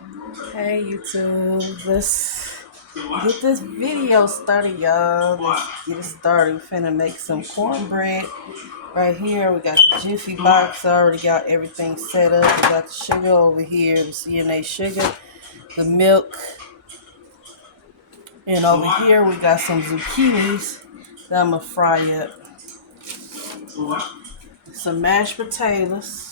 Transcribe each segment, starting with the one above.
Hey YouTube, let's get this video started, y'all. Let's get it started. We're finna make some cornbread. Right here, we got the Jiffy box. I already got everything set up. We got the sugar over here, the CNA sugar, the milk. And over here, we got some zucchinis that I'm gonna fry up. Some mashed potatoes.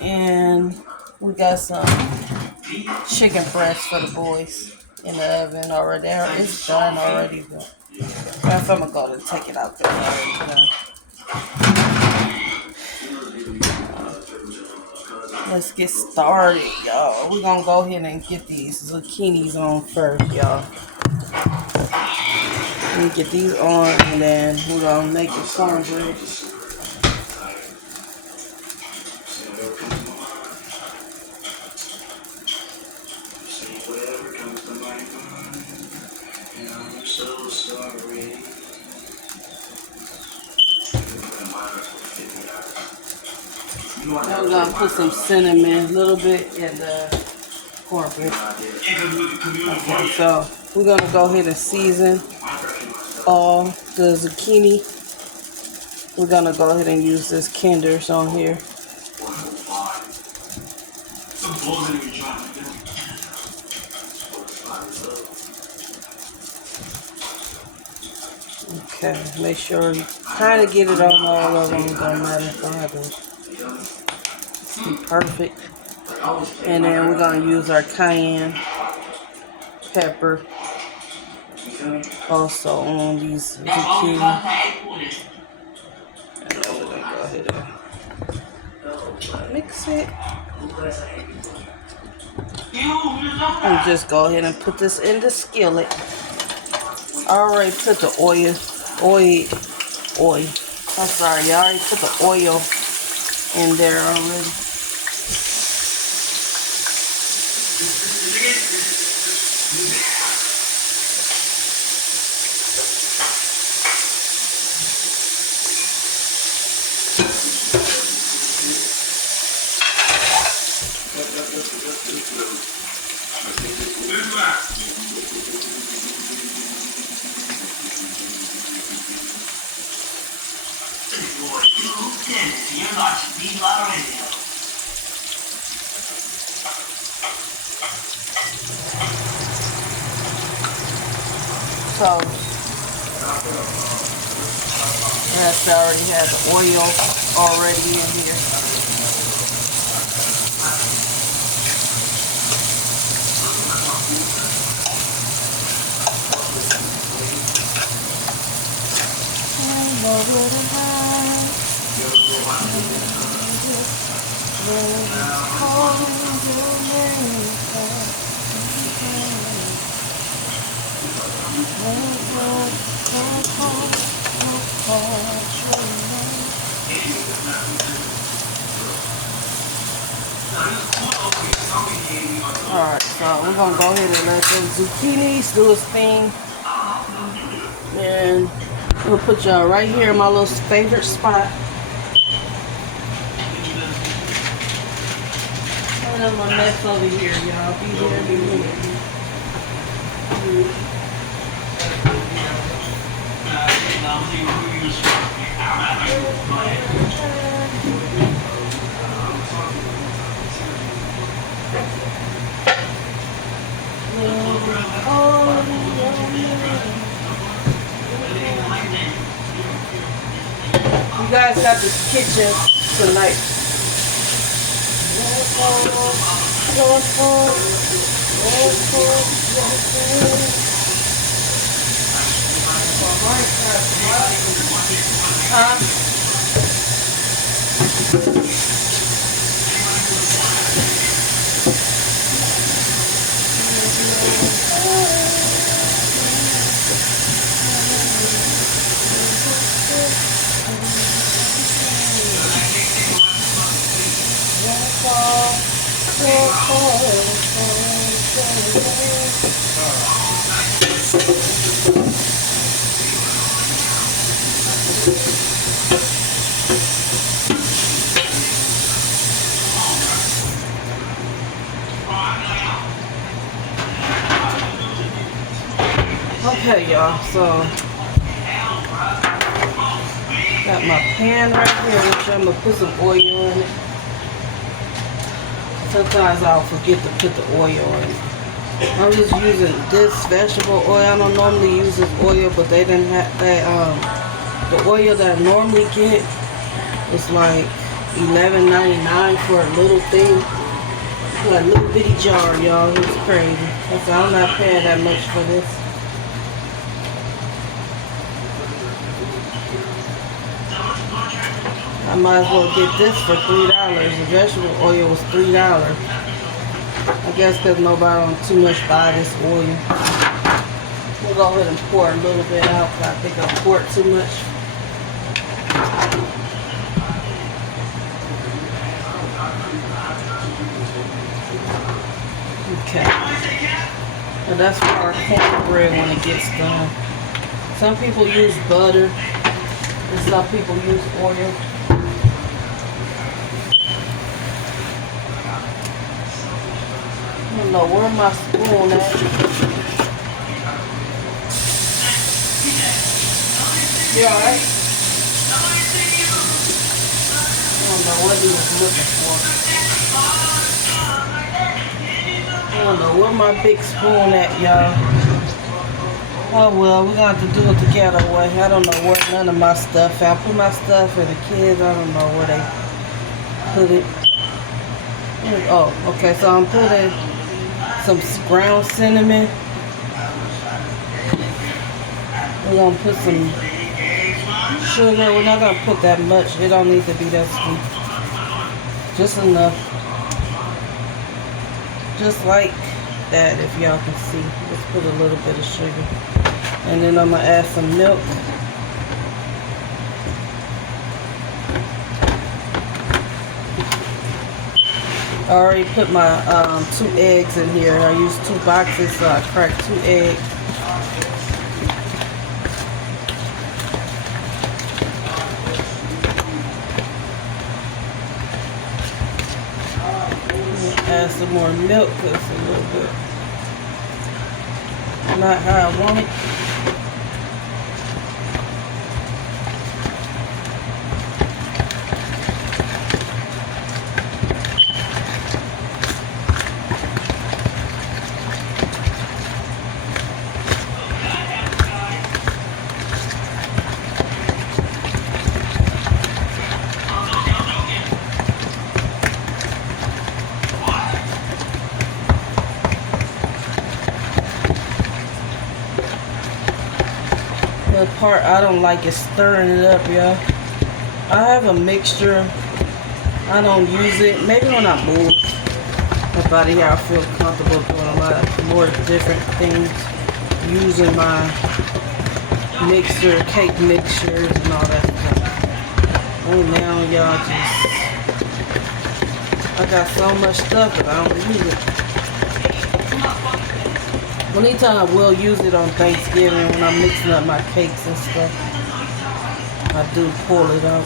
And we got some chicken breast for the boys in the oven already. It's done already, but if I'm gonna go to take it out there already. Let's get started, y'all. We're gonna go ahead and get these zucchinis on first, y'all. Let me get these on, and then we're gonna make the cornbread. Now we're gonna put some cinnamon, a little bit in the cornbread. Okay, so we're gonna go ahead and season all the zucchini. We're gonna go ahead and use this Kinder's on here. Okay, make sure you kind of get it on all of them. Don't matter if I have to be perfect. And then we're gonna use our cayenne pepper also on these zucchini. And then we're gonna go ahead and mix it. And just go ahead and put this in the skillet. I already put the oil. I'm sorry, I already put the oil in there already. So, I already have the oil already in here. Alright, so we're gonna go ahead and let those zucchinis do its thing. And we'll put y'all right here in my little favorite spot. And I'm gonna mess over here, y'all. Be here, be here. You guys got this kitchen tonight. Huh? Okay, y'all, so got my pan right here, which I'm gonna put some oil in it. Sometimes I'll forget to put the oil in it. I'm just using this vegetable oil. I don't normally use this oil, but they didn't have that. The oil that I normally get is like $11.99 for a little thing. Like a little bitty jar, y'all. It's crazy. That's why I'm not paying that much for this. I might as well get this for $3. The vegetable oil was $3. I guess because nobody don't too much buy this oil. We'll go ahead and pour a little bit out because I think I poured too much. Okay. And that's for our cornbread when it gets done. Some people use butter and some people use oil. I don't know where my spoon at. You alright? I don't know what he was looking for. I don't know where my big spoon at, y'all. Oh well, we're gonna have to do it together. I don't know where none of my stuff. I put my stuff for the kids. I don't know where they put it. Oh, okay. So I'm putting some ground cinnamon. We're gonna put some sugar. We're not gonna put that much. It don't need to be that sweet. Just enough. Just like that, if y'all can see. Let's put a little bit of sugar. And then I'm gonna add some milk. I already put my 2 eggs in here. I used 2 boxes, so I cracked 2 eggs. Add some more milk because it's a little bit not how I want it. The part I don't like is stirring it up, y'all. I have a mixture. I don't use it. Maybe when I move about here, I feel comfortable doing a lot more different things. Using my mixer, cake mixtures and all that stuff. Oh, now y'all I got so much stuff that I don't use it. Only time I will use it on Thanksgiving when I'm mixing up my cakes and stuff. I do pull it out.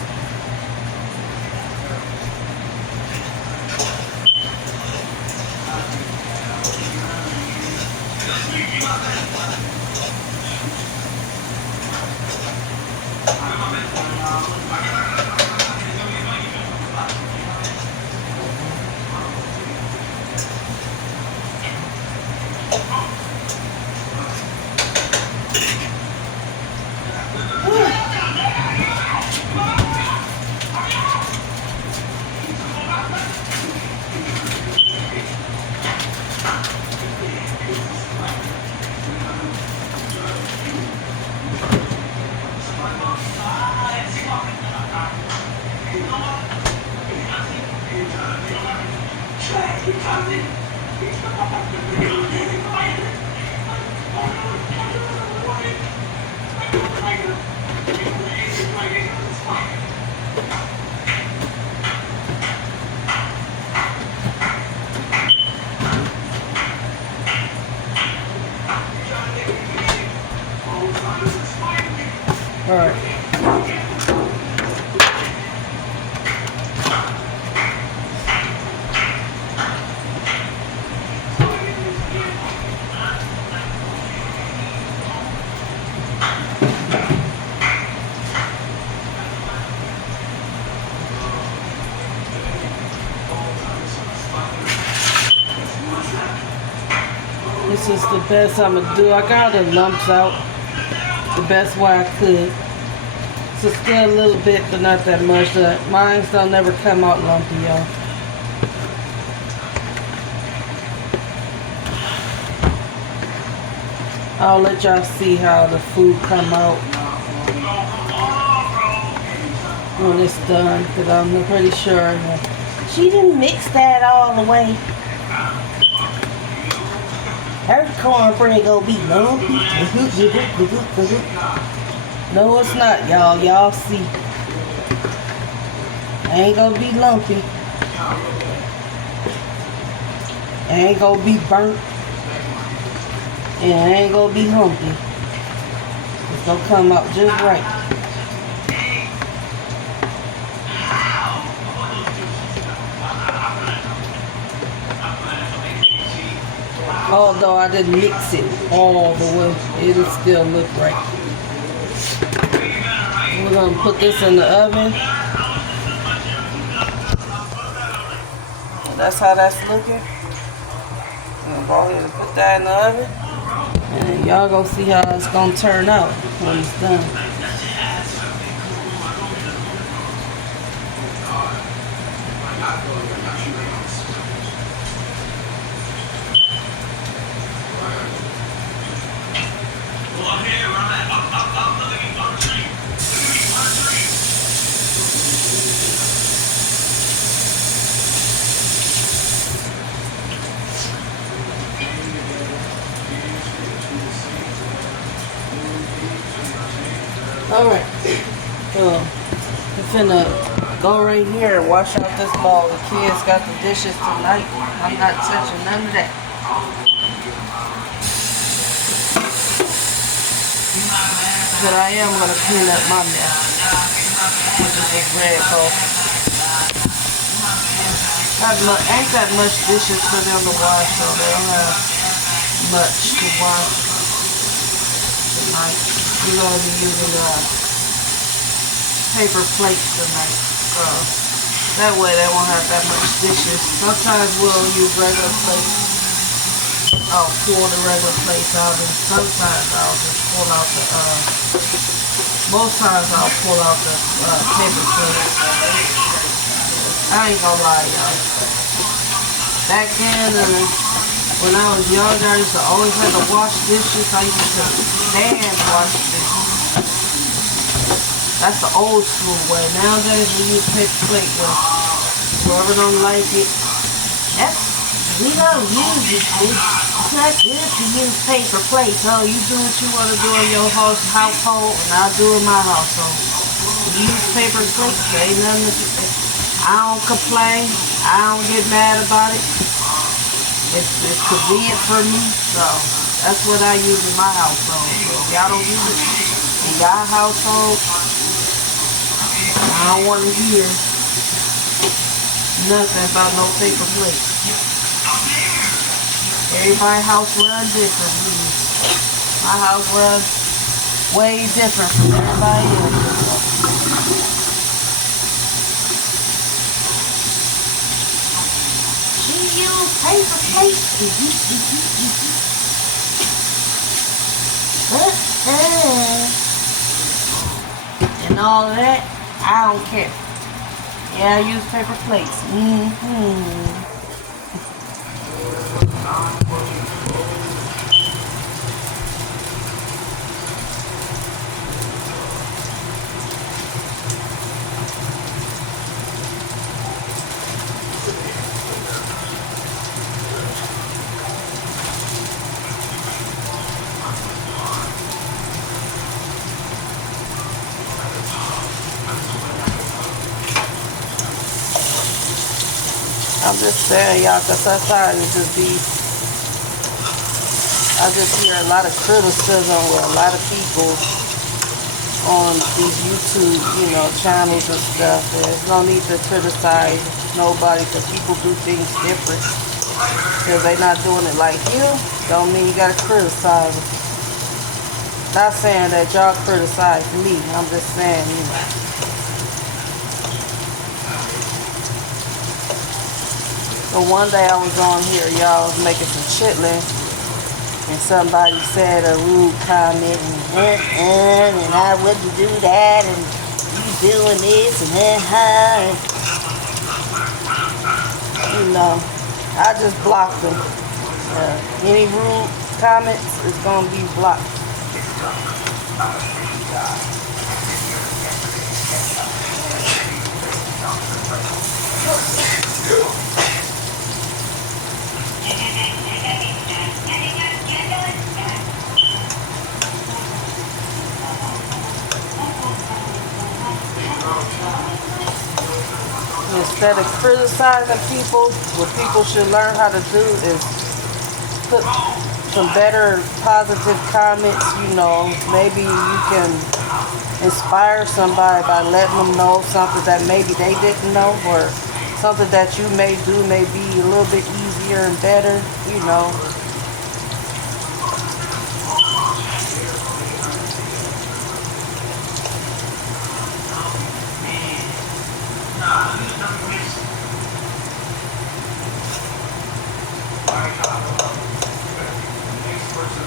All right. This is the best I'm gonna do. I got the lumps out the best way I could. So still a little bit, but not that much. Mine don't never come out lumpy, y'all. I'll let y'all see how the food come out when it's done, because I'm pretty sure that she didn't mix that all the way. Her cornbread gonna be lumpy. No, it's not, y'all. Y'all see. Ain't gonna be lumpy. Ain't gonna be burnt. And it ain't gonna be humpy. It's gonna come out just right. Although I didn't mix it all the way, it'll still look right. We're gonna put this in the oven. That's how that's looking. I'm gonna go ahead and put that in the oven. And y'all gonna see how it's gonna turn out when it's done. Alright, so we're finna go right here and wash out this bowl. The kids got the dishes tonight. I'm not touching none of that. But I am gonna clean up my mess, which is this red bowl. Ain't that much dishes for them to wash, so they don't have much to wash tonight. We're going to be using paper plates tonight, so that way they won't have that much dishes. Sometimes we'll use regular plates. I'll pull the regular plates out, and sometimes I'll just pull out the, most times I'll pull out the paper plates. I ain't gonna lie, y'all. Back then, when I was younger, I used to always have to wash dishes. I used to stand wash dishes. That's the old school way. Nowadays we use paper plate. Whoever don't like it, we don't use it. It's not good to use paper plates. Oh, you do what you want to do in your household, and I'll do in my household. We use paper plates. There ain't nothing to do. I don't complain. I don't get mad about it. It's convenient for me, so that's what I use in my household. So if y'all don't use it in y'all household, I don't want to hear nothing about no paper plate. Everybody's house runs different. My house runs way different from everybody else. Paper plates. And all of that, I don't care. Yeah, I use paper plates. I'm just saying, y'all, because sometimes it just be, I just hear a lot of criticism with a lot of people on these YouTube, channels and stuff. There's no need to criticize nobody because people do things different. Because they're not doing it like you, don't mean you got to criticize them. Not saying that y'all criticize me. I'm just saying, So one day I was on here, y'all was making some chitlins, and somebody said a rude comment and I wouldn't do that and you doing this and that, you know, I just blocked them. Any rude comments is gonna be blocked. Instead of criticizing people, what people should learn how to do is put some better positive comments. You know, maybe you can inspire somebody by letting them know something that maybe they didn't know, or something that you may do may be a little bit easier and better, you know.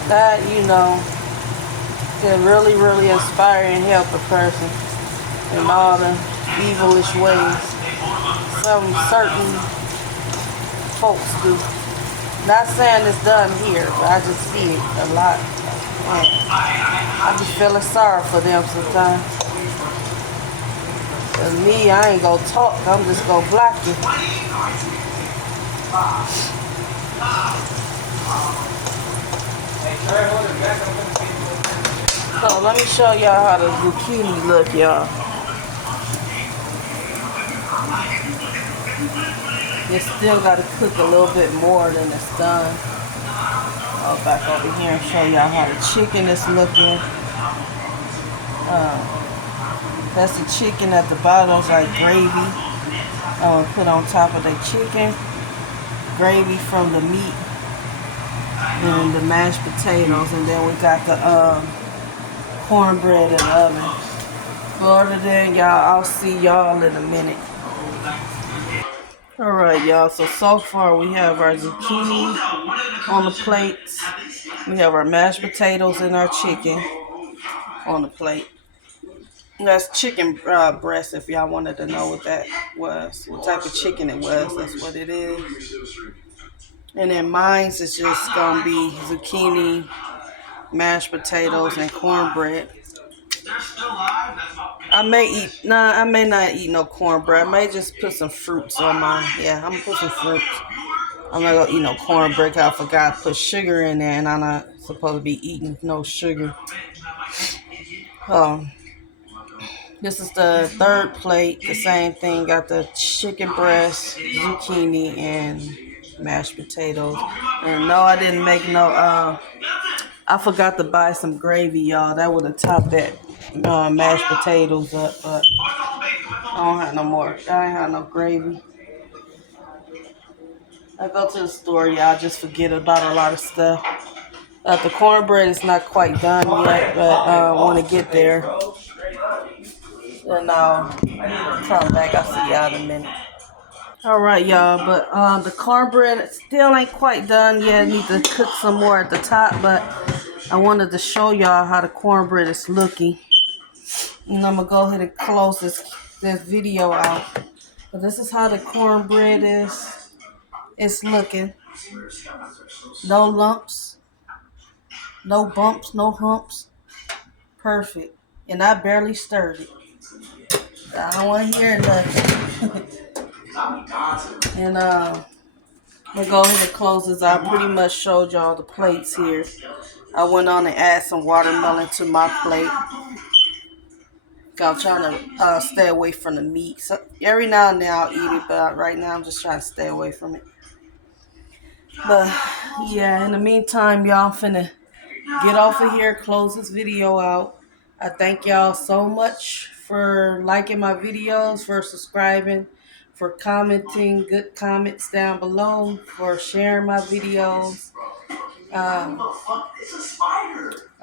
That, you know, can really, really inspire and help a person in all the evilish ways. Some certain folks do. Not saying it's done here, but I just see it a lot. And I be feeling sorry for them sometimes. Cause me, I ain't gonna talk, I'm just gonna block you. So let me show y'all how the zucchini look, y'all. It still gotta cook a little bit more than it's done. I'll back over here and show y'all how the chicken is looking. That's the chicken at the bottom, it's like gravy. Put on top of the chicken. Gravy from the meat. And the mashed potatoes, and then we got the cornbread in the oven. But other than y'all, I'll see y'all in a minute. Alright y'all, so far we have our zucchini on the plates. We have our mashed potatoes and our chicken on the plate. That's chicken breast, if y'all wanted to know what that was. What type of chicken it was, that's what it is. And then mine's is just gonna be zucchini, mashed potatoes, and cornbread. I may not eat no cornbread. I may just put some fruits on mine. Yeah, I'm gonna put some fruits. I'm not gonna eat no cornbread because I forgot to put sugar in there, and I'm not supposed to be eating no sugar. This is the third plate. The same thing. Got the chicken breast, zucchini, and mashed potatoes. And no, I didn't make no. I forgot to buy some gravy, y'all. That would have topped that mashed potatoes up, but I don't have no more. I ain't have no gravy. I go to the store, y'all. Just forget about a lot of stuff. The cornbread is not quite done yet, but I want to get there. And I'll come back. I'll see y'all in a minute. All right, y'all. But the cornbread still ain't quite done yet. I need to cook some more at the top, but I wanted to show y'all how the cornbread is looking. And I'm gonna go ahead and close this video out. But this is how the cornbread is. It's looking. No lumps, no bumps, no humps. Perfect. And I barely stirred it. I don't want to hear nothing. And I'm gonna go ahead and close this. I pretty much showed y'all the plates here. I went on and added some watermelon to my plate. I'm trying to stay away from the meat. So every now and then I'll eat it, but right now I'm just trying to stay away from it. But yeah, in the meantime, y'all, I'm finna get off of here, close this video out. I thank y'all so much for liking my videos, for subscribing, for commenting good comments down below, for sharing my videos. I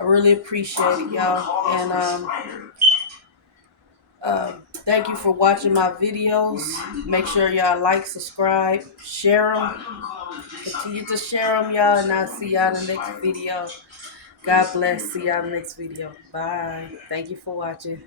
really appreciate it, y'all. And Thank you for watching my videos. Make sure y'all like, subscribe, share them. Continue to share them, y'all, and I'll see y'all in the next video. God bless. See y'all in the next video. Bye. Thank you for watching.